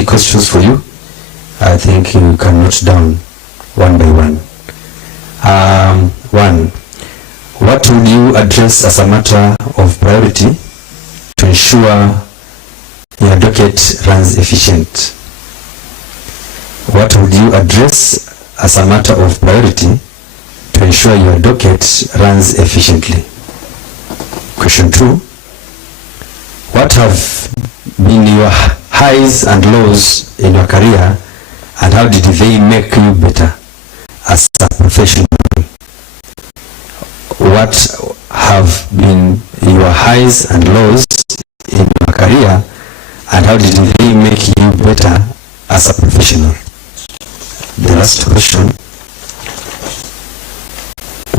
3 questions for you. I think you can note down one by one. 1. What would you address as a matter of priority to ensure your docket runs efficient? What would you address as a matter of priority to ensure your docket runs efficiently? Question 2. What have been your highs and lows in your career, and how did they make you better as a professional? What have been your highs and lows in your career, and how did they make you better as a professional? The last question.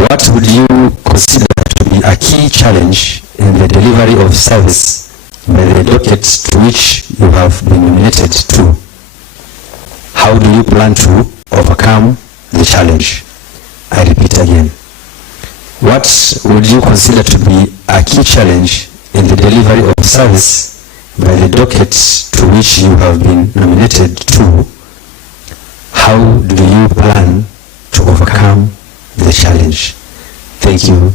What would you consider to be a key challenge in the delivery of service by the docket to which you have been nominated to? How do you plan to overcome the challenge? I repeat again. What would you consider to be a key challenge in the delivery of service by the docket to which you have been nominated to? How do you plan to overcome the challenge? Thank you,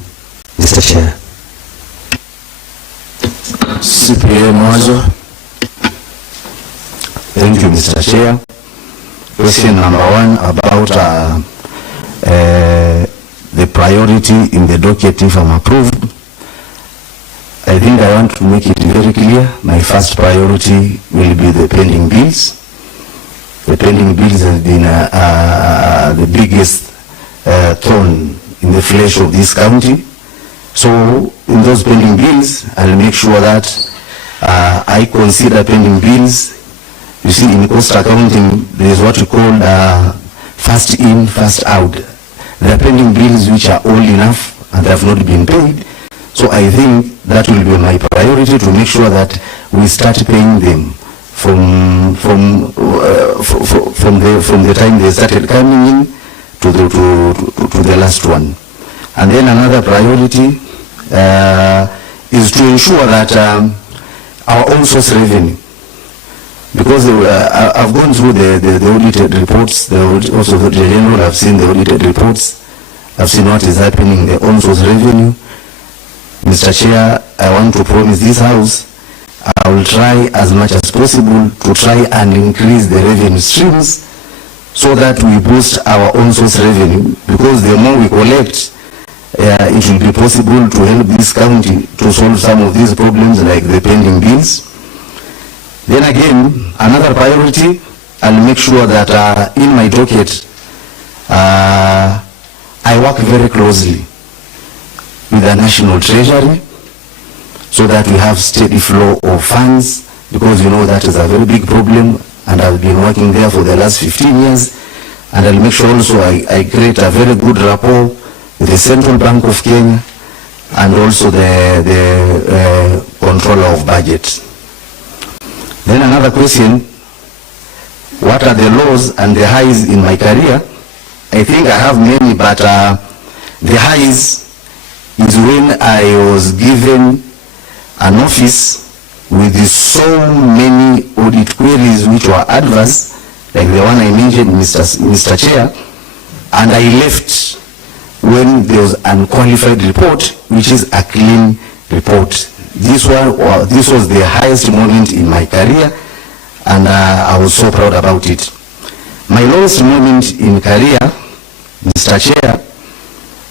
Mr. Chair. CPA Mwazo. Thank you, Mr. Chair. Question number 1 about the priority in the docket if I'm approved. I think I want to make it very clear. My first priority will be the pending bills. The pending bills have been the biggest thorn in the flesh of this county. So in those pending bills, I'll make sure that I consider pending bills. You see, in cost accounting, there is what we call first in, first out. There are pending bills which are old enough and have not been paid. So I think that will be my priority, to make sure that we start paying them from the time they started coming in to the last one. And then another priority is to ensure that our own source revenue, because I've gone through the audited reports, also the general, I've seen the audited reports, I've seen what is happening in the own source revenue. Mr. Chair, I want to promise this House, I will try as much as possible to try and increase the revenue streams so that we boost our own source revenue, because the more we collect, it will be possible to help this county to solve some of these problems like the pending bills. Then again, another priority, I'll make sure that in my docket, I work very closely with the National Treasury so that we have steady flow of funds, because you know that is a very big problem, and I've been working there for the last 15 years. And I'll make sure also I create a very good rapport with the Central Bank of Kenya and also the controller of budget. Then another question, what are the lows and the highs in my career? I think I have many, but the highs is when I was given an office with so many audit queries which were adverse, like the one I mentioned, Mr. Chair, and I left when there was an unqualified report, which is a clean report. This was the highest moment in my career, and I was so proud about it. My lowest moment in career, Mr. Chair,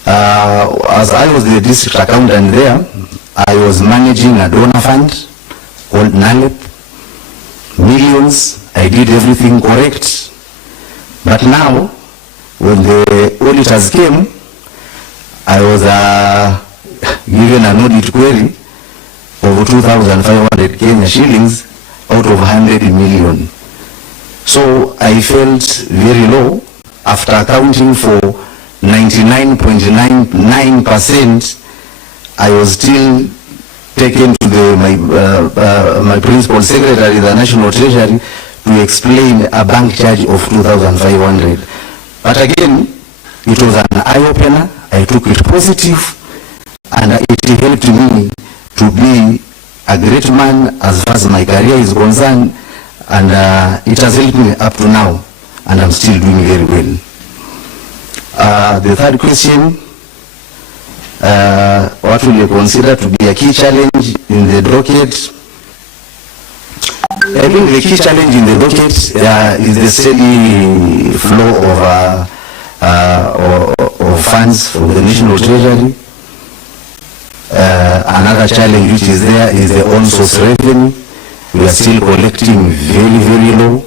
as I was the district accountant there, I was managing a donor fund called NALEP, millions. I did everything correct. But now, when the auditors came, I was given an audit query of 2,500 Kenya shillings out of 100 million. So I felt very low. After accounting for 99.99%, I was still taken to my principal secretary, the National Treasury, to explain a bank charge of 2,500. But again, it was an eye-opener. I took it positive, and it helped me to be a great man as far as my career is concerned. and it has helped me up to now, and I'm still doing very well. The third question, what will you consider to be a key challenge in the docket? I think the key challenge in the docket is the steady flow of funds from the National Treasury. Another challenge which is there is the on-source revenue. We are still collecting very, very low.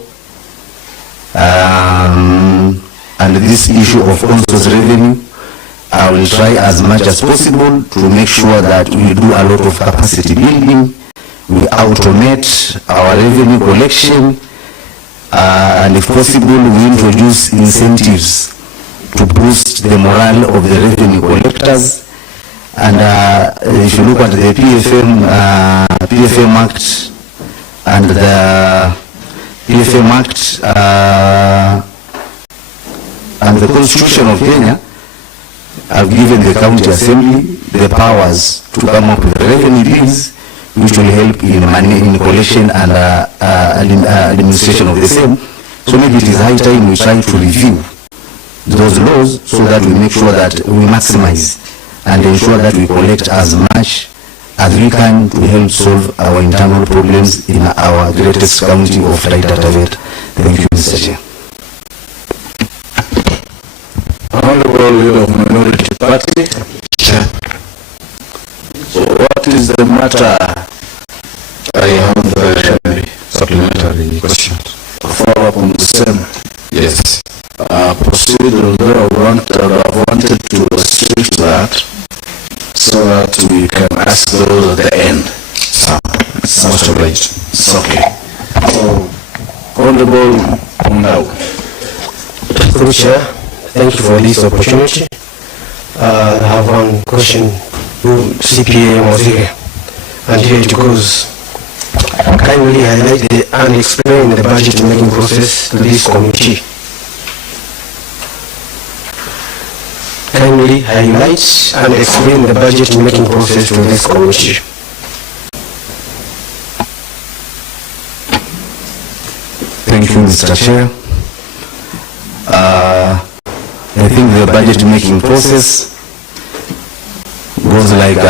And this issue of on-source revenue, I will try as much as possible to make sure that we do a lot of capacity building. We automate our revenue collection, and if possible, we introduce incentives to boost the morale of the revenue collectors. And if you look at the PFM Act and the PFM Act and the Constitution of Kenya, have given the County Assembly the powers to come up with revenue bills which will help in collection and administration of the same. So maybe it is high time we try to review those laws so that we make sure that we maximize and ensure that we collect as much as we can to help solve our internal problems in our greatest county of Taita Taveta. Thank you, Mr. Chair. Honorable Leader of Minority Party. Chair. So what is the matter? I have a supplementary question. Follow up on the same. Yes. Procedural there, I wanted to restrict that so that we can ask those at the end. Most obliged. It's okay. So, Honorable Mundau. Thank you, Chair. Thank you for this opportunity. I have one question to CPA Mozile, and here it goes. Kindly highlight and explain the budget making process to this committee. Kindly highlight and explain the budget making process to this committee. Thank you, Mr. Chair. I think the budget making process goes like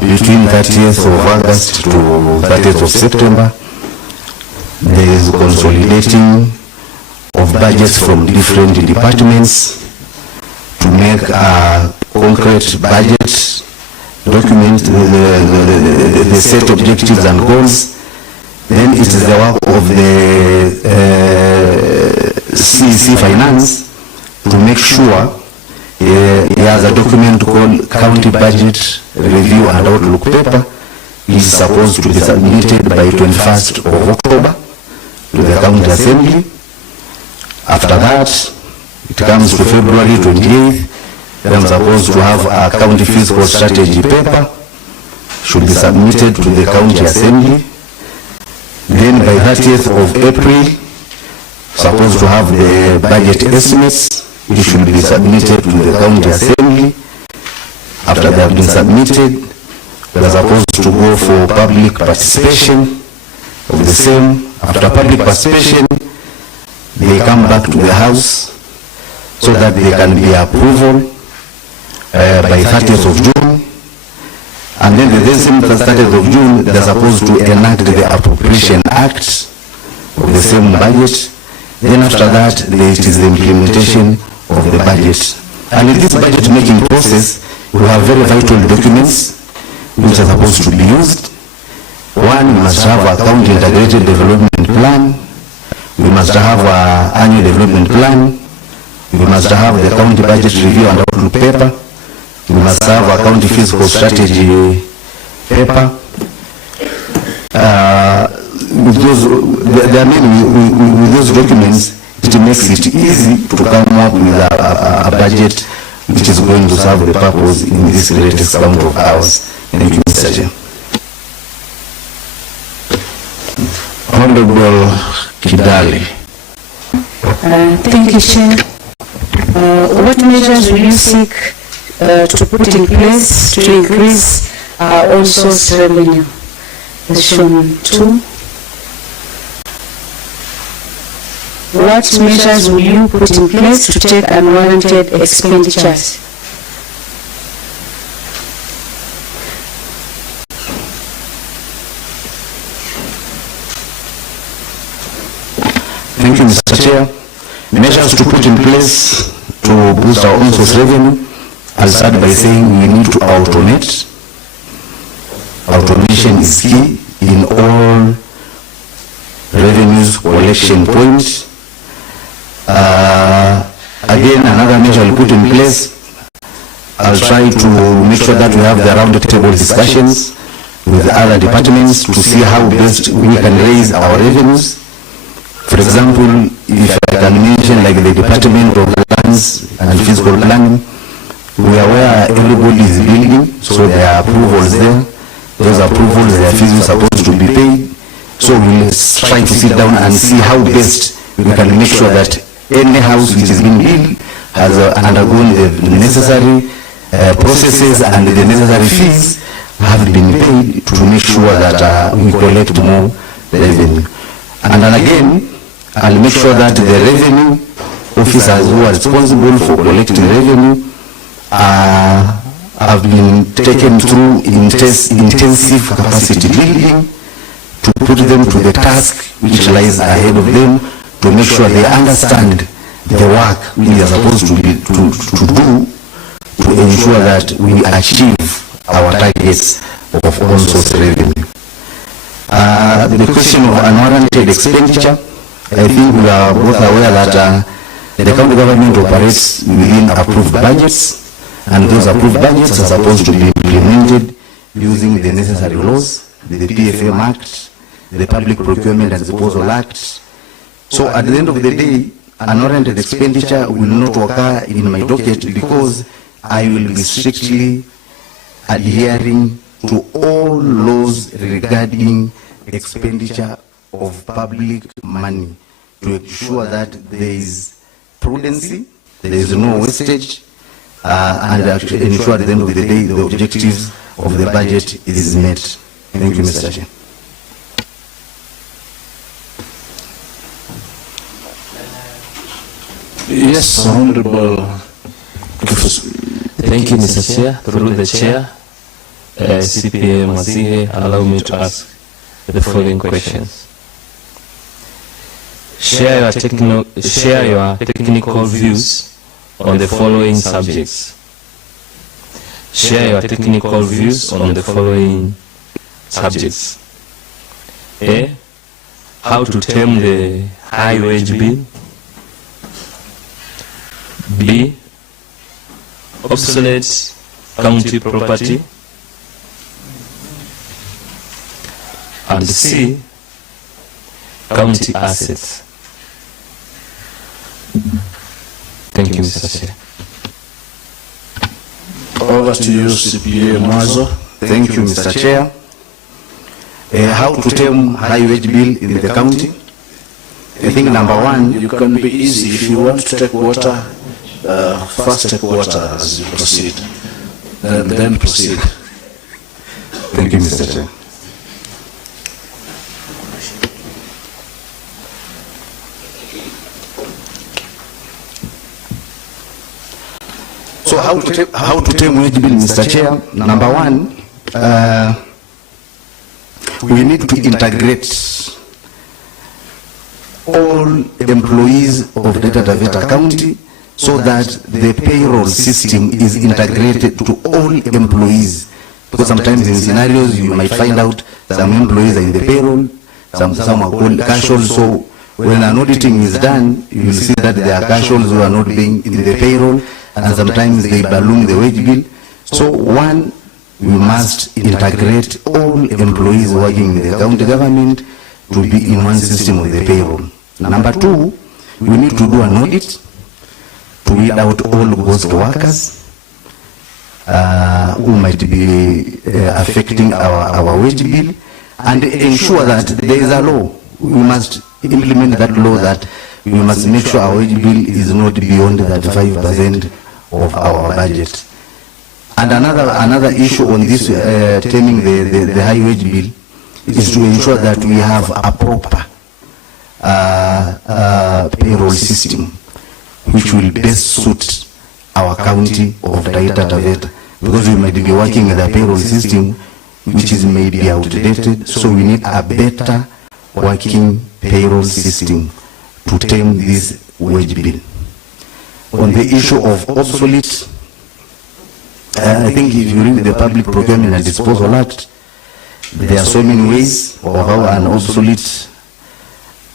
between 30th of August to 30th of September. There is consolidating of budgets from different departments to make a concrete budget document, the set objectives and goals. Then it is the work of the CEC Finance to make sure he has a document called County Budget Review and Outlook Paper. It is supposed to be submitted by 21st of October to the County Assembly. After that, it comes to February 28th. Then I'm supposed to have a county fiscal strategy paper, should be submitted to the County Assembly. Then by 30th of April, supposed to have the budget estimates, which should be submitted to the County Assembly. After they have been submitted, we are supposed to go for public participation of the same. After public participation, they come back to the House so that they can be approval by 30th of June. And then the same 30th of June, they are supposed to enact the Appropriation Act of the same budget. Then after that, it is the implementation of the budget. And in this budget making process, we have very vital documents which are supposed to be used. One, we must have a county integrated development plan. We must have an annual development plan. We must have the county budget review and outlook paper. We must have a county fiscal strategy paper. With those documents, it makes it easy to come up with a budget which is going to serve the purpose in this greatest county of ours. Thank you, Mr. Chair. Honorable Kidali. Thank you, Chair. What measures will you seek to put in place to increase our on-source revenue? Question 2. What measures will you put in place to take unwarranted expenditures? Thank you, Mr. Chair. Measures to put in place to boost our own source revenue. I'll start by saying we need to automate. Automation is key in all revenues collection points. Again, another measure we'll put in place, I'll try to make sure that we have the round table discussions with other departments to see how best we can raise our revenues. For example, if I can mention like the Department of Lands and Physical Planning, we are where everybody is building, so there are approvals there. Those approvals, their fees are supposed to be paid. So we'll try to sit down and see how best we can make sure that any house which is being built has undergone the necessary processes and the necessary fees have been paid to make sure that we collect more revenue. And then again, I'll make sure that the revenue officers who are responsible for collecting revenue have been taken through intensive capacity building to put them to the task which lies ahead of them, to make sure they understand the work we are supposed to do to ensure that we achieve our targets of all source revenue. The question of unwarranted expenditure, I think we are both aware that the county government operates within approved budgets, and those approved budgets are supposed to be implemented using the necessary laws, the PFM Act, the Public Procurement and Disposal Act. So at the end of the day, unwarranted expenditure will not occur in my docket because I will be strictly adhering to all laws regarding expenditure of public money to ensure that there is prudency, there is no wastage, and actually ensure at the end of the day the objectives of the budget is met. Thank you, Mr. Chair. Yes, Honorable. Thank you, Mr. Chair. Through the Chair, CPA 𝐂𝐄𝐂, allow me to ask the following questions. Share your technical views on the following subjects. Share your technical views on the following subjects. A. How to tame the high wage bill. B. Obsolete county property. And C. County assets. Thank you, Mr. Chair. Over to you, CPA 𝐂𝐄𝐂. Thank you, Mr. Chair. How to tame high wage bill in the county? I think number one, You can be easy. If you want to take water, first take water as you proceed, and then proceed. thank you, Mr. Chair. So how to tame wage bill, Mr. Chair? Number one, we need to integrate all employees of Taita Taveta County so that the payroll system is integrated to all employees. Because sometimes in scenarios you might find out some employees are in the payroll, some are called casuals. So when an auditing is done, you will see that there are casuals who are not being in the payroll, and sometimes they balloon the wage bill. So one, we must integrate all employees working in the county government to be in one system of the payroll. Number two, we need to do an audit to weed out all ghost workers who might be affecting our wage bill, and ensure that there is a law. We must implement that law that we must make sure our wage bill is not beyond that 5% of our budget. And another issue on this taming the high wage bill is to ensure that we have a proper payroll system which will best suit our county of Taita Taveta, because we might be working with a payroll system which is maybe outdated, so we need a better working payroll system to tame this wage bill. On the issue of obsolete, I think if you read the Public Procurement and Disposal Act, there are so many ways of how an obsolete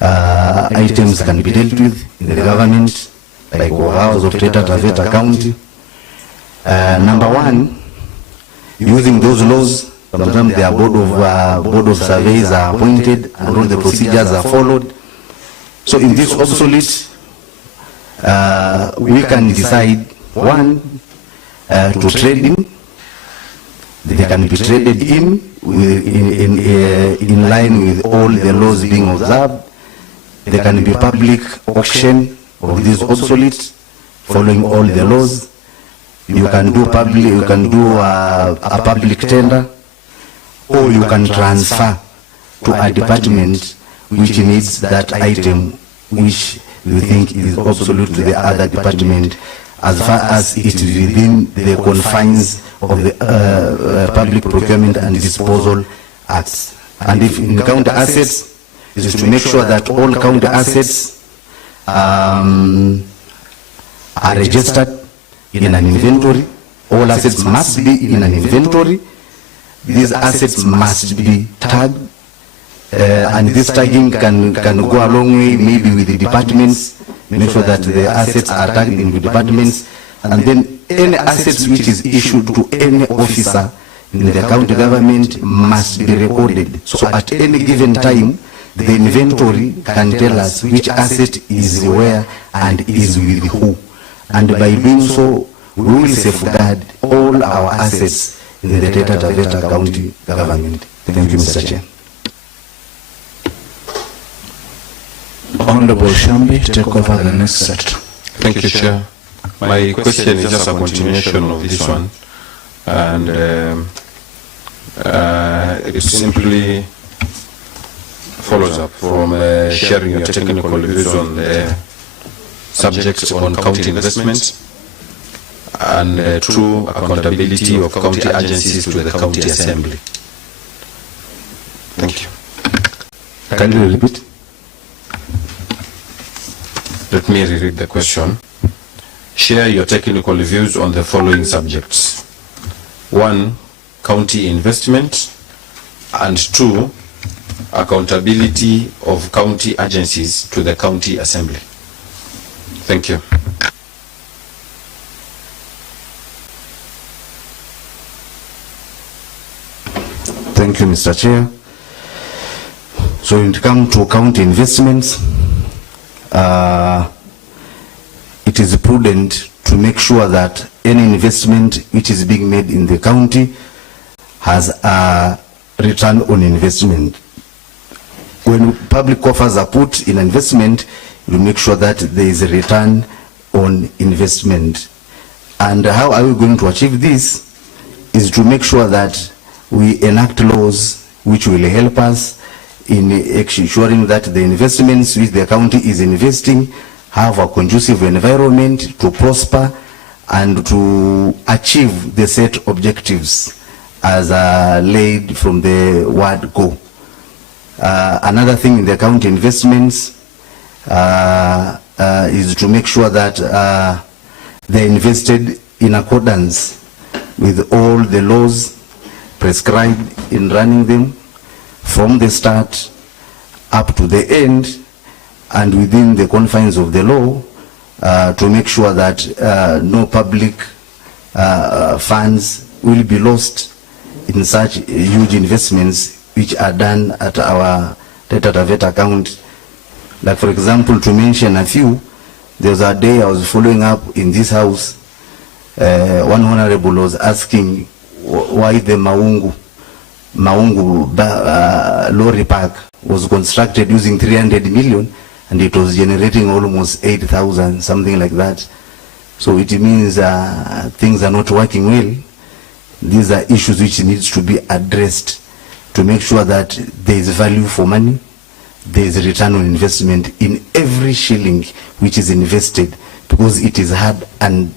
items can be dealt with in the government, like House of Taita Taveta County. Number one, using those laws, sometimes the board of surveys are appointed and all the procedures are followed. So in this obsolete, we can decide, one, to trade in. They can be traded in line with all the laws being observed. There can be public auction of these obsolete following all the laws. You can do a public tender, or you can transfer to a department which needs that item which you think is obsolete to the other department, as far as it is within the confines of the Public Procurement and Disposal Acts. And if in counter assets, is to make sure that all counter assets are registered in an inventory. All assets must be in an inventory. These assets must be tagged, and this tagging can go a long way, maybe with the departments. Make sure that the assets are tagged in the departments, and then any assets which is issued to any officer in the county government must be recorded. So at any given time, the inventory can tell us which asset is where and is with who. And by doing so, we will safeguard all our assets in the Taita Taveta County government. Thank you, Mr. Chair. Honorable Shambi, take over the next set. Thank you, Chair. My question is just a continuation of this one, and it simply follows up from sharing your technical views on the subjects on county investments, and true accountability of county agencies to the county assembly. Thank you. Can you repeat? Let me reread the question. Share your technical views on the following subjects. 1, county investment, and 2, accountability of county agencies to the county assembly. Thank you. Thank you, Mr. Chair. So when it comes to county investments, it is prudent to make sure that any investment which is being made in the county has a return on investment. When public offers are put in investment, we make sure that there is a return on investment. And how are we going to achieve this? Is to make sure that we enact laws which will help us in ensuring that the investments which the county is investing have a conducive environment to prosper and to achieve the set objectives as laid from the word go. Another thing in the county investments is to make sure that they're invested in accordance with all the laws prescribed in running them from the start up to the end, and within the confines of the law, to make sure that no public funds will be lost in such huge investments which are done at our Taita Taveta account. Like, for example, to mention a few, there was a day I was following up in this house, one honorable was asking why the Maungu lorry park was constructed using 300 million and it was generating almost 8,000, something like that. So it means things are not working well. These are issues which needs to be addressed to make sure that there is value for money there is a return on investment in every shilling which is invested, because it is hard and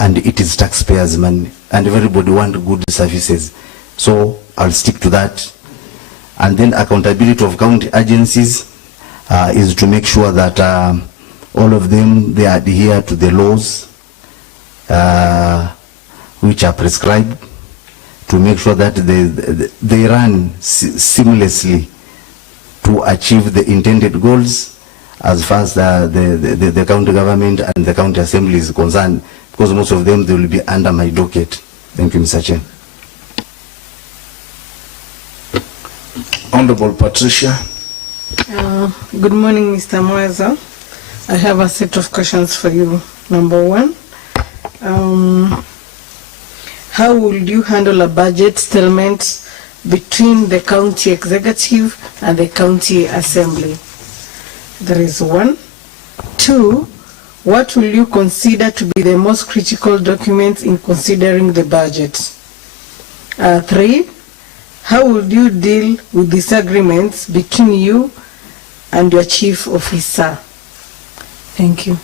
it is taxpayers' money, and everybody want good services. So I'll stick to that. And then accountability of county agencies is to make sure that all of them, they adhere to the laws which are prescribed, to make sure that they run seamlessly to achieve the intended goals as far as the county government and the county assembly is concerned, because most of them, they will be under my docket. Thank you, Mr. Chair. Honorable Patricia. Good morning, Mr. Mweza. I have a set of questions for you. Number one, how will you handle a budget stalemate between the county executive and the county assembly? There is one. Two, what will you consider to be the most critical documents in considering the budget? Three, how would you deal with disagreements between you and your chief officer? Thank you.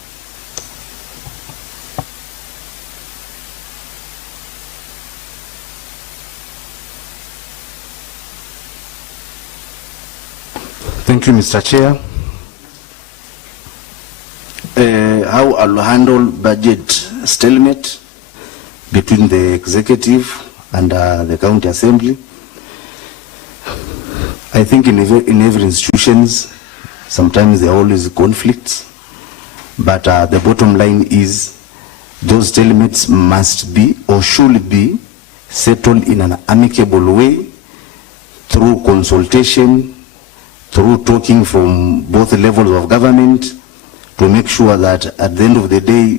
Thank you, Mr. Chair. How I'll handle budget stalemate between the executive and the county assembly. I think in every institutions, sometimes there are always conflicts, but the bottom line is those stalemates must be or should be settled in an amicable way through consultation, through talking from both levels of government, to make sure that at the end of the day,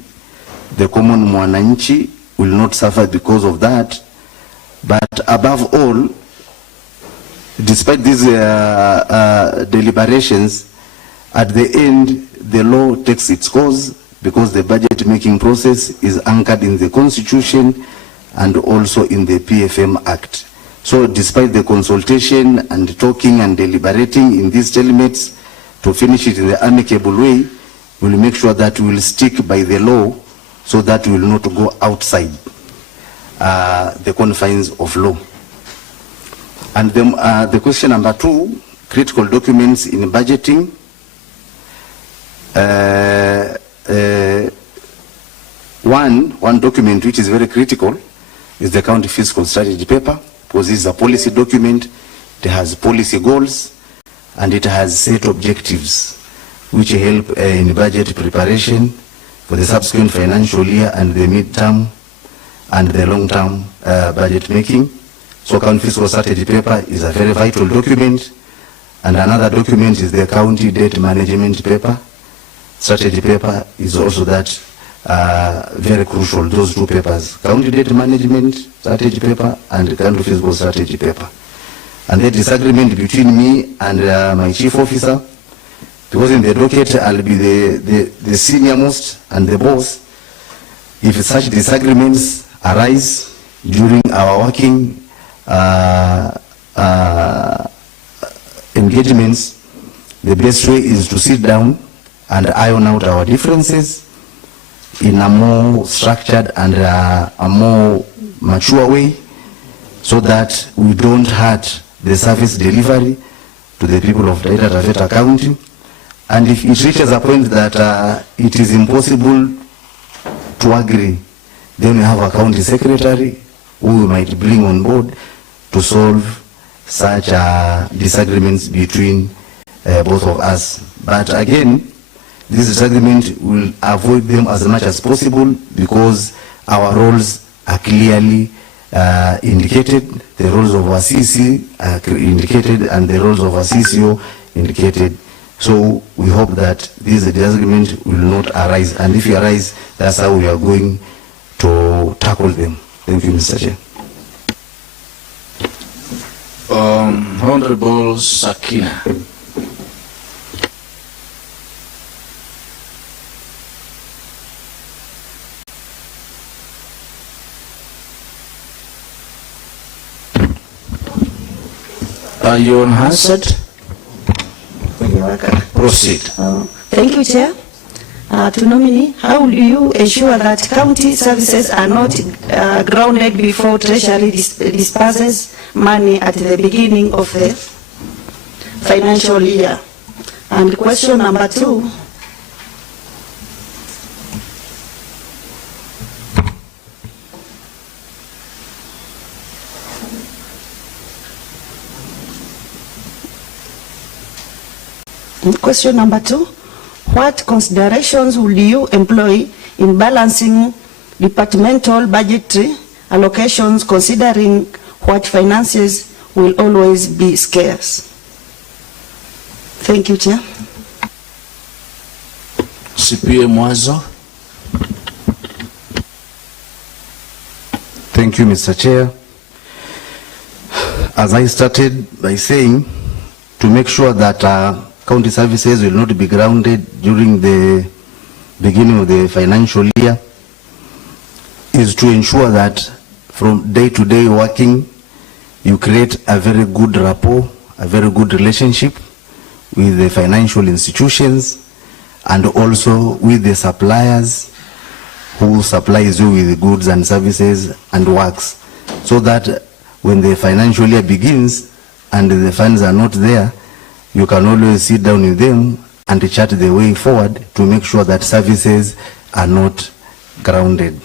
the common mwananchi will not suffer because of that. But above all, despite these deliberations, at the end, the law takes its course, because the budget making process is anchored in the Constitution and also in the PFM Act. So despite the consultation and talking and deliberating in these stalemates, to finish it in the amicable way, we'll make sure that we will stick by the law, so that we will not go outside the confines of law. And then, the question number two, critical documents in budgeting. One document which is very critical is the county fiscal strategy paper, because this is a policy document. It has policy goals and it has set objectives which help in budget preparation for the subsequent financial year and the mid-term and the long-term budget making. So county fiscal strategy paper is a very vital document. And another document is the county debt management paper. Strategy paper is also that very crucial, those two papers, county debt management strategy paper and the county fiscal strategy paper. And the disagreement between me and my chief officer, because in the docket I'll be the senior most and the boss. If such disagreements arise during our working engagements, the best way is to sit down and iron out our differences in a more structured and a more mature way, so that we don't hurt the service delivery to the people of Taita Taveta County. And if it reaches a point that it is impossible to agree, then we have a county secretary who we might bring on board to solve such disagreements between both of us. But again, this disagreement will avoid them as much as possible, because our roles are clearly indicated. The roles of our CC are indicated and the roles of our CCO indicated. So we hope that this disagreement will not arise, and if it arises, that's how we are going to tackle them. Thank you, Mr. Chair. Honorable Sakina. Are you on handset? Thank you. Proceed. Thank you, Chair. To nominee, how will you ensure that county services are not grounded before Treasury disperses money at the beginning of the financial year? And question number 2, what considerations will you employ in balancing departmental budgetary allocations, considering what finances will always be scarce? Thank you, Chair. CPA Mwazo. Thank you, Mr. Chair. As I started by saying, to make sure that county services will not be grounded during the beginning of the financial year is to ensure that from day to day working, you create a very good rapport, a very good relationship with the financial institutions and also with the suppliers who supplies you with goods and services and works, so that when the financial year begins and the funds are not there, you can always sit down with them and chart the way forward to make sure that services are not grounded.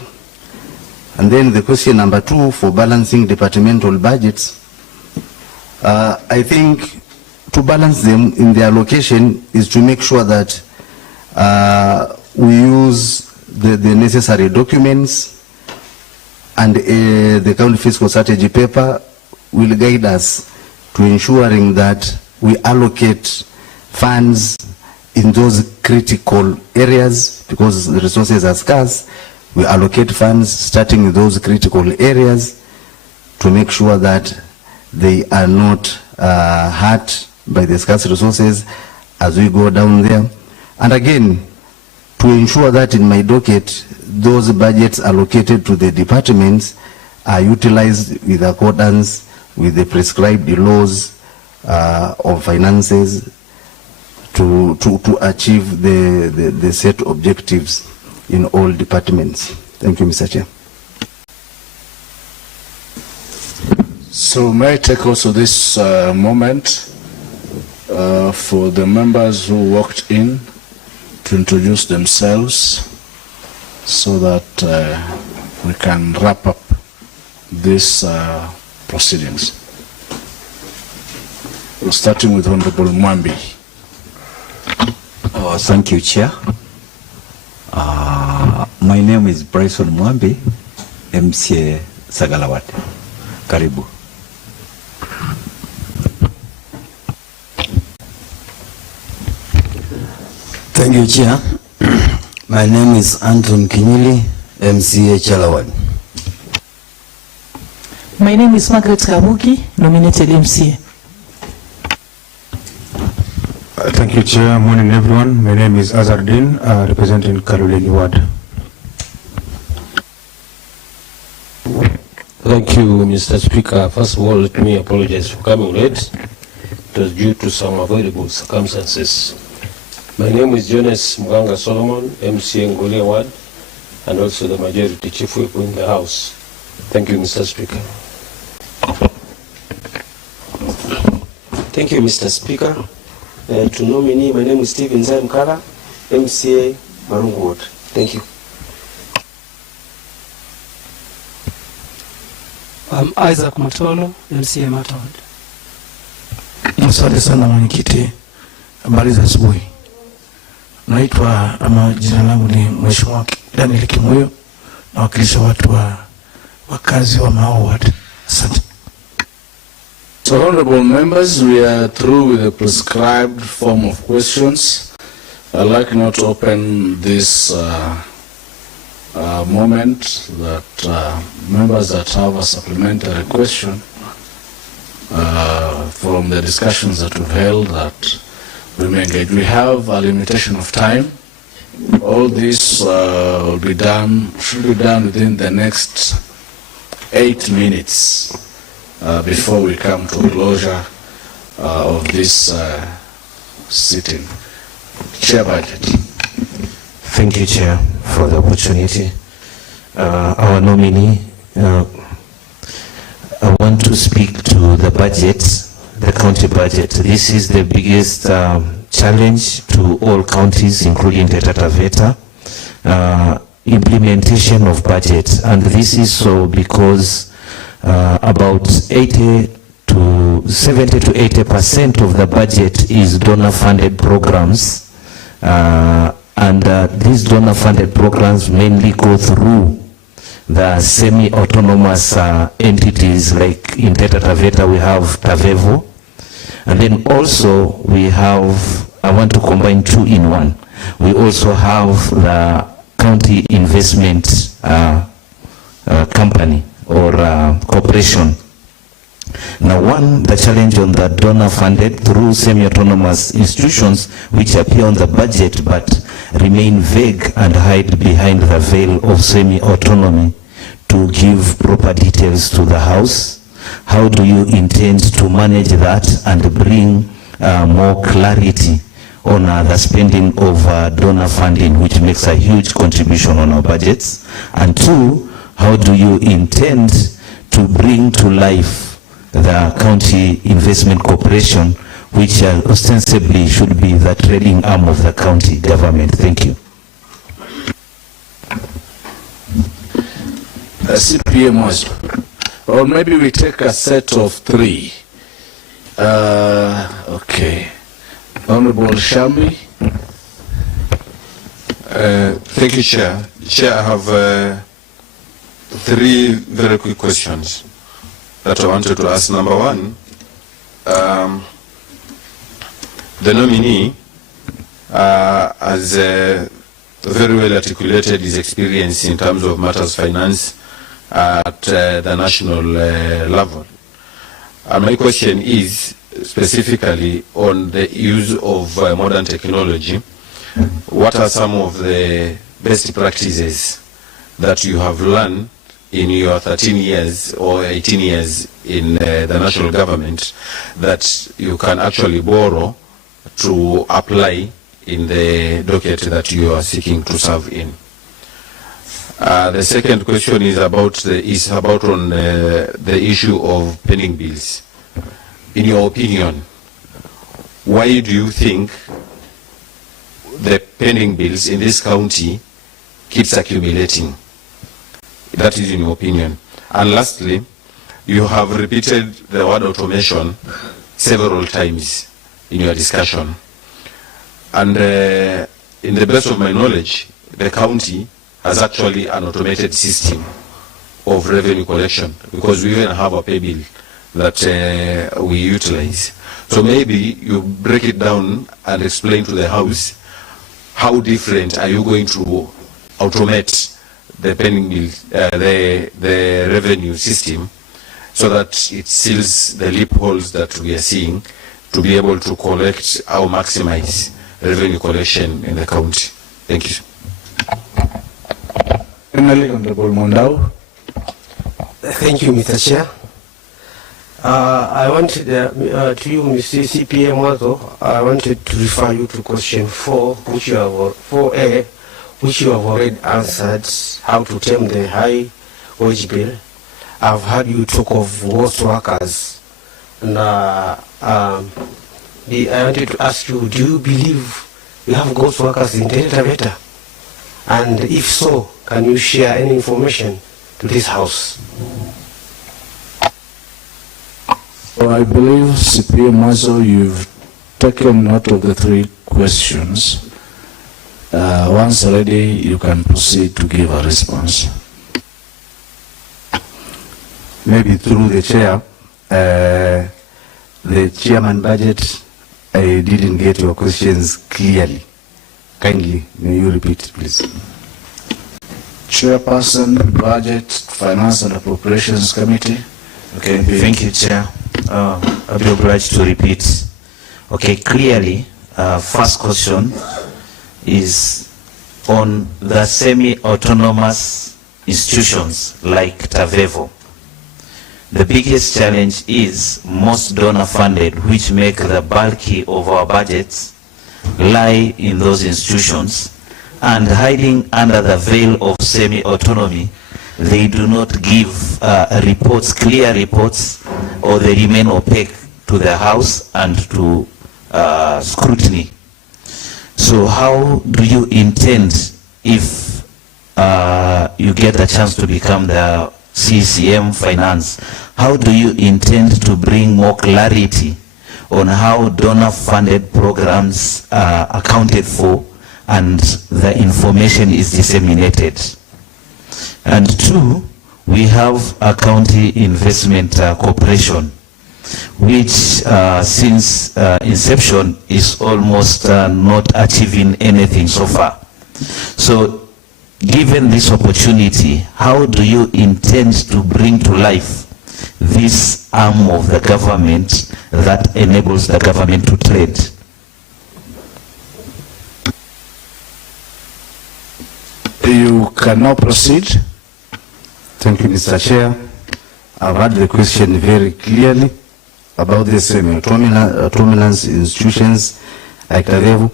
And then the question number 2 for balancing departmental budgets, I think to balance them in their allocation is to make sure that we use the necessary documents, and the county fiscal strategy paper will guide us to ensuring that we allocate funds in those critical areas, because the resources are scarce. We allocate funds starting with those critical areas to make sure that they are not hurt by the scarce resources as we go down there. And again, to ensure that in my docket, those budgets allocated to the departments are utilized with accordance with the prescribed laws of finances to achieve the set objectives in all departments. Thank you, Mr. Chair. So may I take also this moment for the members who walked in to introduce themselves so that we can wrap up these proceedings. We're starting with Honorable Mwambi. Thank you, Chair. My name is Bryson Mwambi, MCA Sagalawat. Karibu. Thank you, Chair. My name is Anton Kinyili, MCA Chalawad. My name is Margaret Kabuki, nominated MCA. Thank you, Chair. Morning, everyone. My name is Azardin, representing Kaloleni Ward. Thank you, Mr. Speaker. First of all, let me apologize for coming late. It was due to some avoidable circumstances. My name is Jonas Muganga Solomon, MCA Ngoli Ward, and also the Majority Chief Whip in the House. Thank you, Mr. Speaker. Thank you, Mr. Speaker. To nominee, my name is Stephen Zaimkala, MCA Marungu Ward. Thank you. Isaac Matolo, MCA Matawad. Asante sana mwenyekiti, habari za asubuhi. Naitwa ama jina langu ni Mheshimiwa Daniel Kimoyo, nawakilisha watu wa wakazi wa Mao Ward. Asante. So honorable members, we are through with the prescribed form of questions. I'd like now to open this moment that members that have a supplementary question from the discussions that we've held that we may engage. We have a limitation of time. All this will be done, should be done within the next 8 minutes before we come to a closure of this sitting. Chair Budget. Thank you, Chair, for the opportunity. Our nominee, I want to speak to the budget, the county budget. This is the biggest challenge to all counties, including Taita Taveta, implementation of budget. And this is so because about 70 to 80% of the budget is donor-funded programs. These donor-funded programs mainly go through the semi-autonomous entities, like in Taita Taveta we have Tavevo, and then also we have, I want to combine two in one, we also have the county investment company or corporation. Now the challenge on the donor funded through semi-autonomous institutions which appear on the budget but remain vague and hide behind the veil of semi-autonomy to give proper details to the House. How do you intend to manage that and bring more clarity on the spending of donor funding, which makes a huge contribution on our budgets? And two, how do you intend to bring to life the County Investment Corporation, which ostensibly should be the trading arm of the county government? Thank you. CPM also. Or maybe we take a set of three. Okay. Honorable Shambi. Thank you, Chair. Chair, I have three very quick questions that I wanted to ask. Number one, the nominee has very well articulated his experience in terms of matters finance at the national level. And my question is specifically on the use of modern technology. What are some of the best practices that you have learned in your 13 years or 18 years in the national government that you can actually borrow to apply in the docket that you are seeking to serve in? The second question is about the issue of pending bills. In your opinion, why do you think the pending bills in this county keeps accumulating? That is in your opinion. And lastly, you have repeated the word automation several times in your discussion. And in the best of my knowledge, the county has actually an automated system of revenue collection, because we even have a pay bill that we utilize. So maybe you break it down and explain to the House how different are you going to automate the pending bill, the revenue system, so that it seals the loopholes that we are seeing to be able to collect or maximize revenue collection in the county. Thank you. Honorable Mondau. Thank you, Mr. Chair. I wanted to you, Mr. CPM also, I wanted to refer you to question 4, which you have 4A, which you have already answered, how to tame the high wage bill. I've heard you talk of ghost workers, and I wanted to ask you, do you believe we have ghost workers in Taita Taveta? And if so, can you share any information to this House? Well, I believe, CPM Mazo, you've taken note of the 3 questions. Once ready, you can proceed to give a response. Maybe through the chair, the chairman budget, I didn't get your questions clearly. Kindly, may you repeat, please? Chairperson, Budget, Finance and Appropriations Committee. Okay, thank you, Chair. I'll be obliged to repeat. Okay, clearly, first question is on the semi-autonomous institutions like Tavevo. The biggest challenge is most donor funded, which make the bulky of our budgets, lie in those institutions, and hiding under the veil of semi-autonomy, they do not give reports, clear reports, or they remain opaque to the House and to scrutiny. So how do you intend, if you get the chance to become the CCM Finance, how do you intend to bring more clarity on how donor-funded programs are accounted for and the information is disseminated? And two, we have a county investment corporation, which since inception is almost not achieving anything so far. So given this opportunity, how do you intend to bring to life this arm of the government that enables the government to trade? You can now proceed. Thank you, Mr. Chair. I've heard the question very clearly about the semi-autonomous institutions like TAVEVU.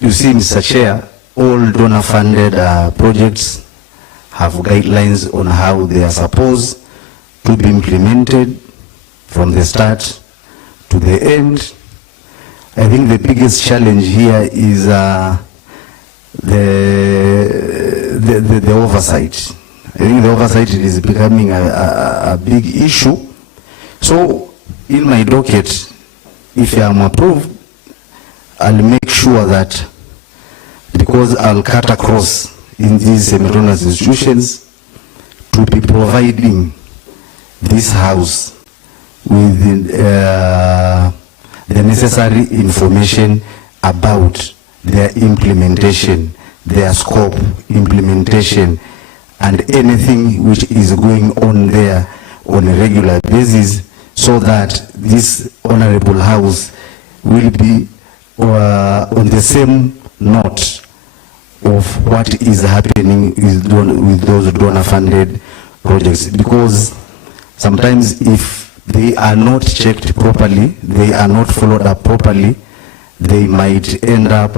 You see, Mr. Chair, all donor-funded projects have guidelines on how they are supposed to be implemented from the start to the end. I think the biggest challenge here is the oversight. I think the oversight is becoming a big issue. So in my docket, if I am approved, I'll make sure that, because I'll cut across in these semi-autonomous institutions, to be providing this House with the necessary information about their implementation, their scope, implementation, and anything which is going on there on a regular basis, so that this honorable House will be on the same note of what is happening with those donor-funded projects. Because sometimes if they are not checked properly, they are not followed up properly, they might end up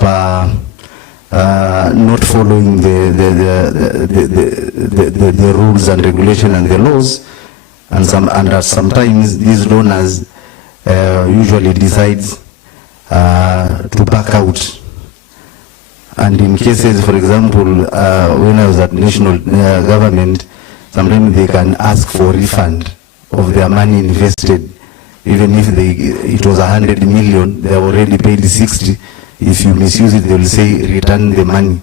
not following the rules and regulation and the laws, and sometimes these donors usually decides to back out. And in cases, for example, when I was at national government, sometimes they can ask for refund of their money invested. Even if it was 100 million, they have already paid 60. If you misuse it, they will say return the money.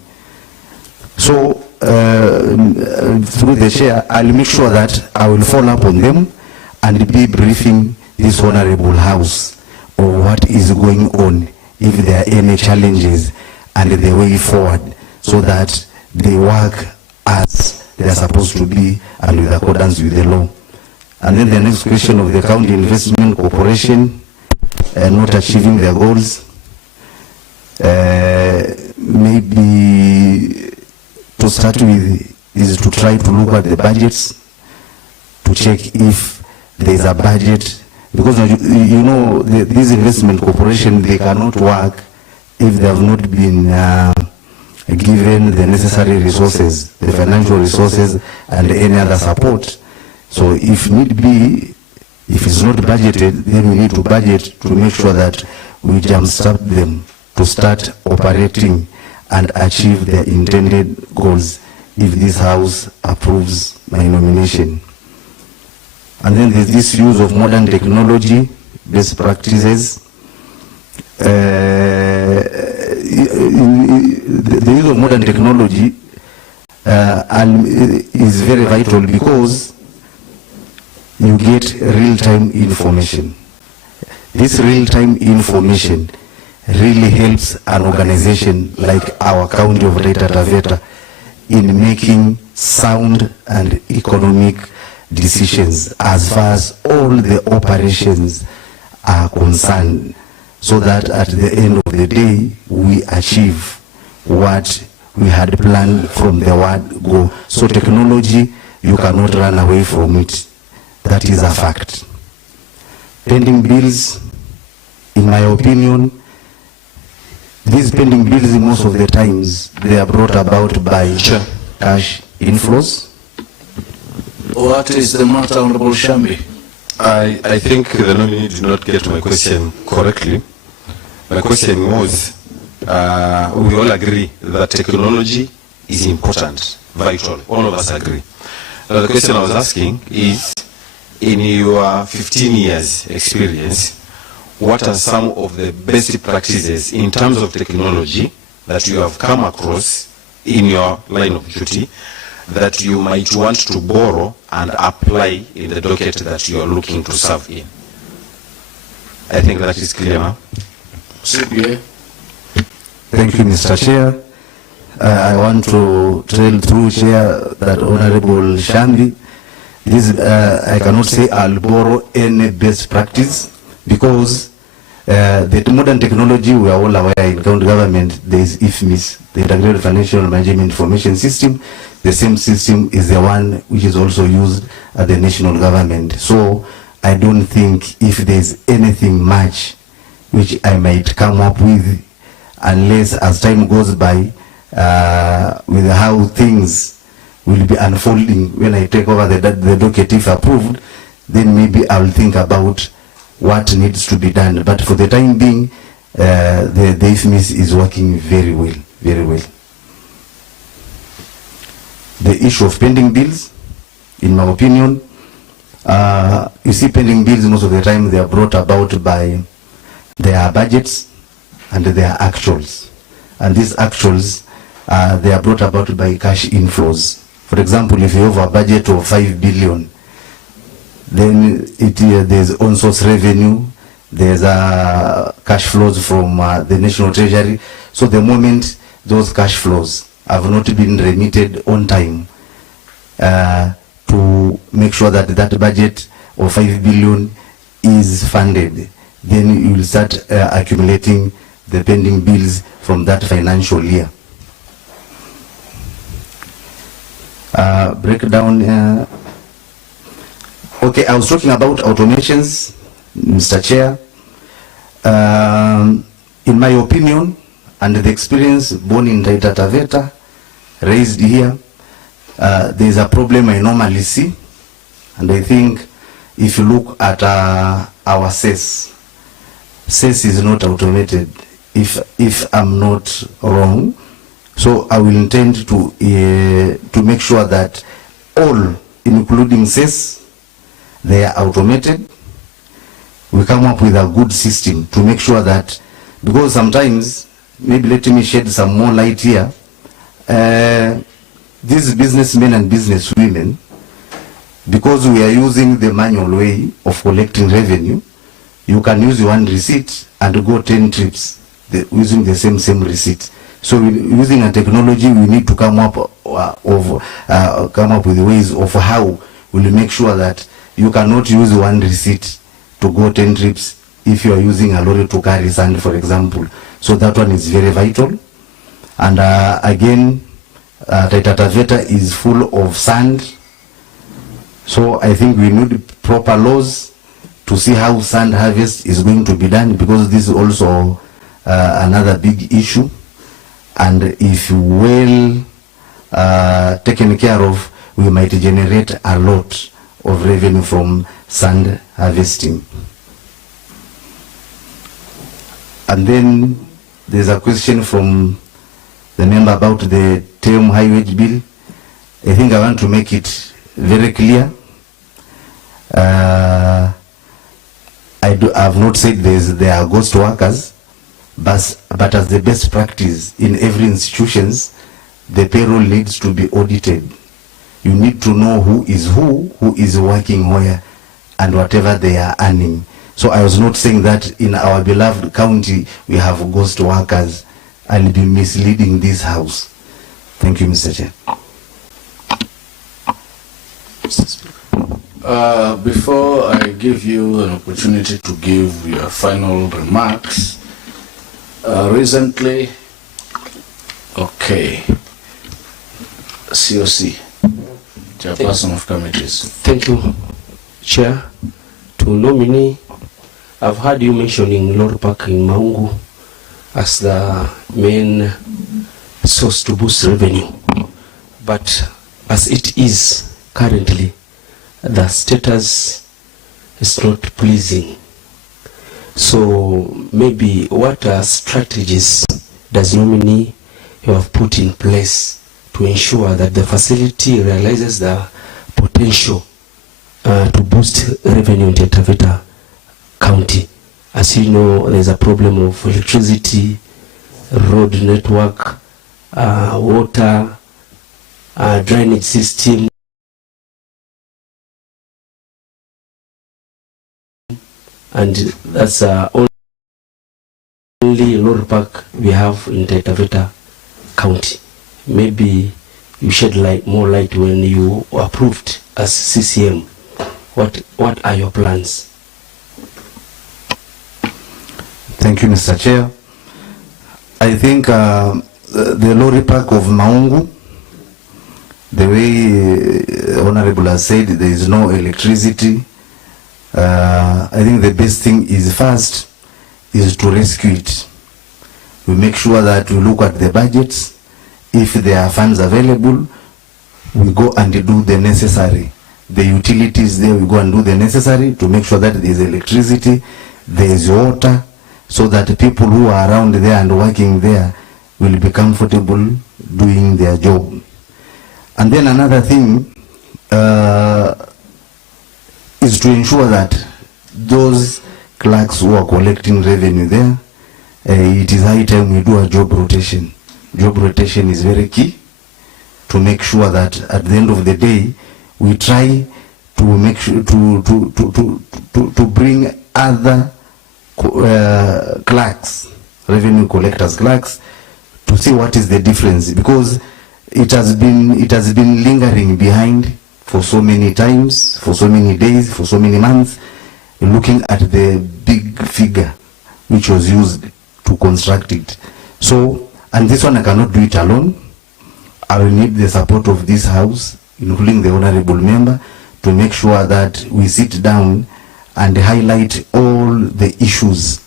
So through the chair, I'll make sure that I will follow up on them and be briefing this honorable House of what is going on, if there are any challenges, and the way forward, so that they work as they are supposed to be and with accordance with the law. And then the next question of the County Investment Corporation not achieving their goals, maybe to start with is to try to look at the budgets, to check if there is a budget, because you know these investment corporations, they cannot work if they have not been given the necessary resources, the financial resources and any other support. So if need be, if it's not budgeted, then we need to budget to make sure that we jumpstart them to start operating and achieve their intended goals, if this House approves my nomination. And then there's this use of modern technology, best practices. The use of modern technology is very vital, because you get real-time information. This real-time information really helps an organization like our County of Taita Taveta in making sound and economic decisions as far as all the operations are concerned, so that at the end of the day we achieve what we had planned from the word go. So technology, you cannot run away from it. That is a fact. Pending bills, in my opinion, these pending bills, most of the times, they are brought about by cash inflows. What is the matter, Honorable Shambi? I think the nominee did not get my question correctly. My question was, we all agree that technology is important, vital. All of us agree. The question I was asking is, in your 15 years experience, what are some of the basic practices in terms of technology that you have come across in your line of duty that you might want to borrow and apply in the docket that you are looking to serve in? I think that is clear now. CPA. Thank you, Mr. Chair. I want to tell through Chair that Honorable Shambi, this, I cannot say I'll borrow any best practice, because the modern technology, we are all aware in county government, there is IFMIS, the Integrated Financial Management Information System. The same system is the one which is also used at the national government. So I don't think if there's anything much which I might come up with, unless as time goes by, with how things will be unfolding when I take over the docket, if approved, then maybe I'll think about what needs to be done. But for the time being, the IFMIS is working very well, very well. The issue of pending bills, in my opinion, you see pending bills most of the time they are brought about by their budgets and their actuals. And these actuals, they are brought about by cash inflows. For example, if you have a budget of 5 billion, then there's on-source revenue, there's cash flows from the National Treasury. So the moment those cash flows have not been remitted on time to make sure that that budget of 5 billion is funded, then you will start accumulating the pending bills from that financial year. Breakdown. Okay, I was talking about automations, Mr. Chair. In my opinion, and the experience born in Taita Taveta, raised here, there is a problem I normally see, and I think if you look at our CES is not automated, if I'm not wrong. So I will intend to make sure that all, including CES, they are automated. We come up with a good system to make sure that, because sometimes, maybe let me shed some more light here, these businessmen and businesswomen, because we are using the manual way of collecting revenue, you can use one receipt and go 10 trips using the same receipt. So using a technology, we need to come up with ways of how we'll make sure that you cannot use one receipt to go 10 trips if you are using a lorry to carry sand, for example. So that one is very vital. And again, Taita Taveta is full of sand. So I think we need proper laws to see how sand harvest is going to be done, because this is also another big issue. And if well taken care of, we might generate a lot of revenue from sand harvesting. And then there's a question from the member about the term high wage bill. I think I want to make it very clear. I have not said there are ghost workers, but as the best practice in every institutions, the payroll needs to be audited. You need to know who is working where, and whatever they are earning. So I was not saying that in our beloved county we have ghost workers. I'll be misleading this house. Thank you, Mr. Chair. Before I give you an opportunity to give your final remarks, recently, okay, COC, Chairperson of Committees. Thank you, Chair. To nominee, I've heard you mentioning Lord Park in Maungu, as the main source to boost revenue. But as it is currently, the status is not pleasing. So maybe what strategies does nominee you have put in place to ensure that the facility realizes the potential to boost revenue in Taita Taveta County? As you know, there's a problem of electricity, road network, water, drainage system, and that's only lorry park we have in Taita Taveta County. Maybe you shed more light when you approved as CCM. What are your plans? Thank you, Mr. Chair. I think the lorry park of Maungu, the way Honorable has said, there is no electricity. I think the best thing is first is to rescue it. We make sure that we look at the budgets. If there are funds available, we go and do the necessary. The utilities there, we go and do the necessary to make sure that there is electricity, there is water, so that the people who are around there and working there will be comfortable doing their job. And then another thing is to ensure that those clerks who are collecting revenue there, it is high time we do a job rotation. Job rotation is very key to make sure that at the end of the day we try to make sure to bring other clerks, revenue collectors clerks, to see what is the difference, because it has been lingering behind for so many times, for so many days, for so many months, looking at the big figure which was used to construct it. So, and this one I cannot do it alone. I will need the support of this house, including the honorable member, to make sure that we sit down and highlight all the issues,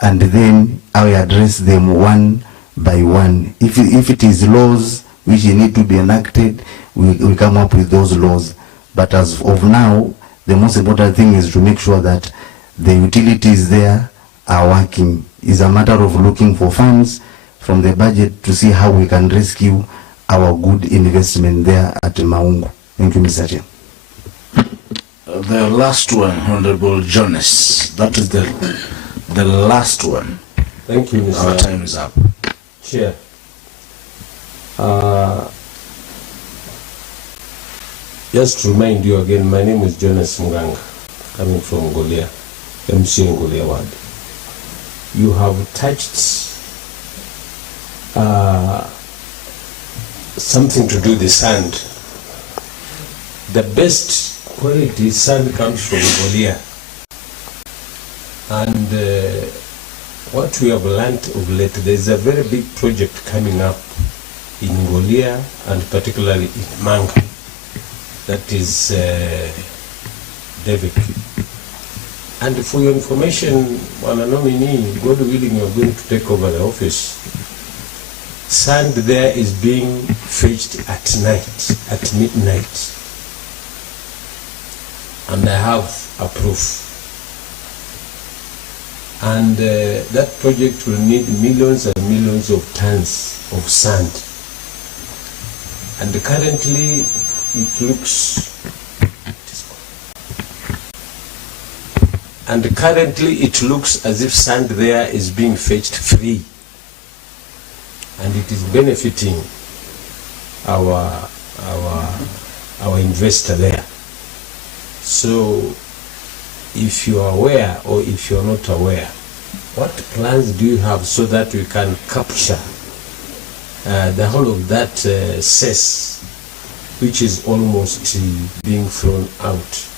and then I will address them one by one. If it is laws which need to be enacted, we come up with those laws. But as of now, the most important thing is to make sure that the utilities there are working. It's a matter of looking for funds from the budget to see how we can rescue our good investment there at Maungu. Thank you, Mr. Chair. The last one, Honorable Jonas. That is the last one. Thank you, Mr. Our time is up. Chair. Just to remind you again, my name is Jonas Muganga, coming from Ngolia, MC Ngolia Ward. You have touched something to do with the sand. The best quality sand comes from Ngolia. And what we have learned of late, there is a very big project coming up in Ngolia and particularly in Manga. That is Devik. And for your information, on a nominee, God willing, you are going to take over the office. Sand there is being fetched at night, at midnight. And I have a proof. And that project will need millions and millions of tons of sand. And currently, it looks as if sand there is being fetched free, and it is benefiting our investor there. So if you are aware, or if you are not aware, what plans do you have so that we can capture the whole of that cess, which is almost being thrown out?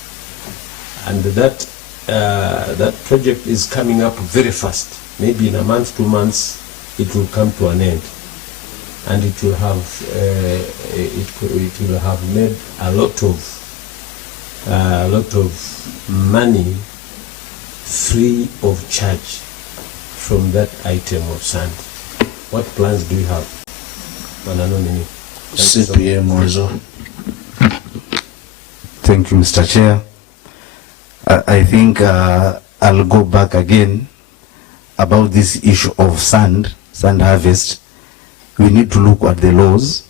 And that project is coming up very fast. Maybe in a month, 2 months, it will come to an end, and it will have made a lot of money free of charge from that item of sand? What plans do you have? CPA Mozo. Thank you, Mr. Chair. I think I'll go back again about this issue of sand harvest. We need to look at the laws.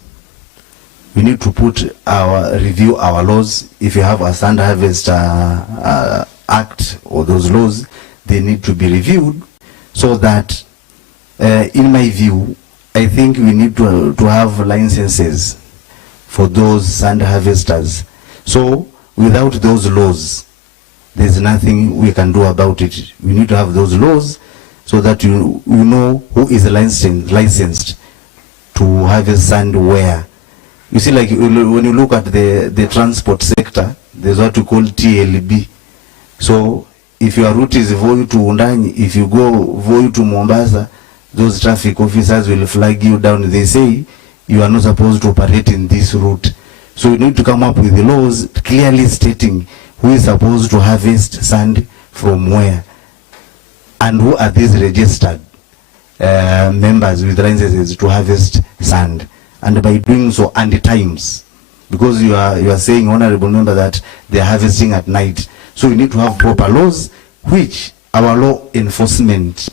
We need to review our laws. If you have a sand harvest act or those laws, they need to be reviewed so that, in my view, I think we need to have licenses for those sand harvesters. So without those laws, there's nothing we can do about it. We need to have those laws so that you know who is licensed to harvest sand where. You see, like when you look at the transport sector, there's what we call TLB. So if your route is Voi to Undanyi, if you go Voi to Mombasa, those traffic officers will flag you down. They say you are not supposed to operate in this route. So you need to come up with the laws clearly stating who is supposed to harvest sand from where, and who are these registered members with licenses to harvest sand. And by doing so, and the times, because you are saying, honorable member, that they are harvesting at night. So we need to have proper laws, which our law enforcement,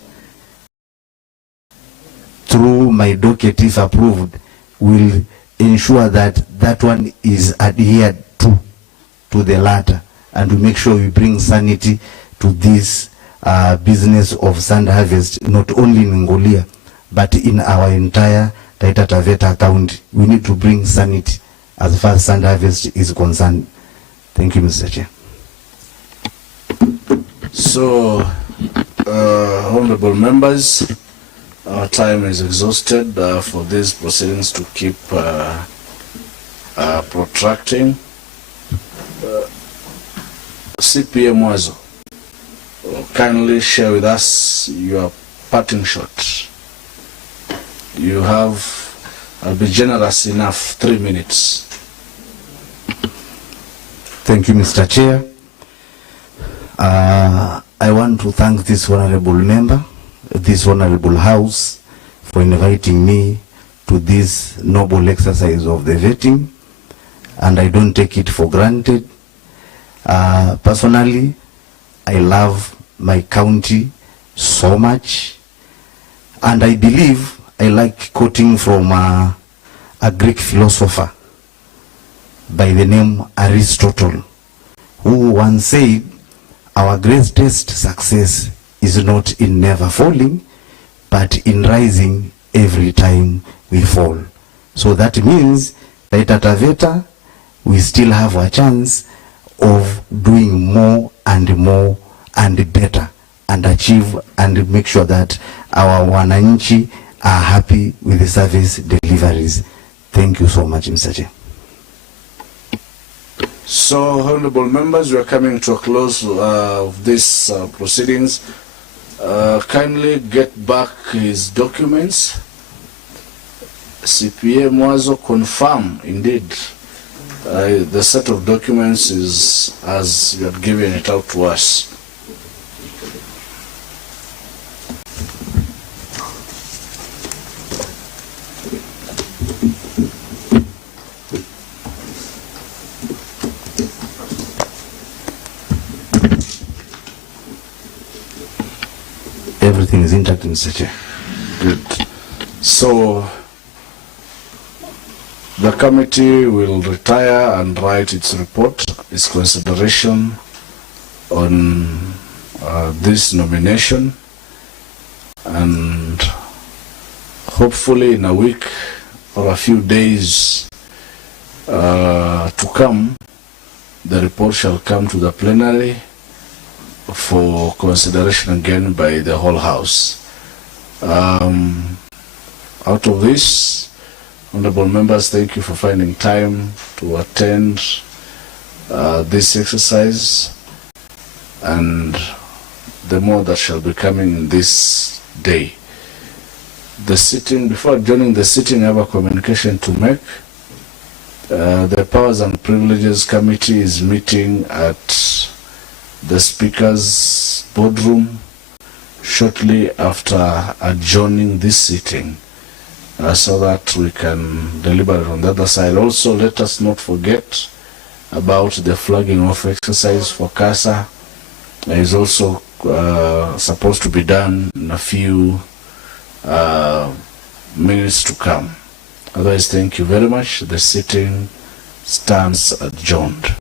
through my docket, if approved, will ensure that that one is adhered to the latter, and to make sure we bring sanity to this business of sand harvest, not only in Ngolia, but in our entire Taita Taveta County. We need to bring sanity as far as sand harvest is concerned. Thank you, Mr. Chair. So, honorable members, our time is exhausted for these proceedings to keep protracting. CPA Mwazo, kindly share with us your parting shot. You have, I'll be generous enough, 3 minutes. Thank you, Mr. Chair. I want to thank this honorable member, this honorable house, for inviting me to this noble exercise of the vetting, and I don't take it for granted. Personally, I love my county so much, and I believe I like quoting from a Greek philosopher by the name Aristotle, who once said, our greatest success is not in never falling, but in rising every time we fall. So that means that at Taveta, we still have a chance of doing more and better, and achieve and make sure that our wananchi are happy with the service deliveries. Thank you so much, Mr. Chair. So, honorable members, we are coming to a close of these proceedings. Kindly get back his documents. CPA Mwazo, confirm indeed the set of documents is as you have given it out to us. Everything is intact, Mr. Chair. Good. So, the committee will retire and write its report, its consideration on this nomination, and hopefully in a week or a few days to come, the report shall come to the plenary for consideration again by the whole House. Out of this, honorable members, thank you for finding time to attend this exercise, and the more that shall be coming in this day. The sitting, before joining the sitting, I have a communication to make. The Powers and Privileges Committee is meeting at the Speaker's boardroom shortly after adjourning this sitting, so that we can deliberate on the other side. Also, let us not forget about the flagging off exercise for CASA. It is also supposed to be done in a few minutes to come. Otherwise, thank you very much. The sitting stands adjourned.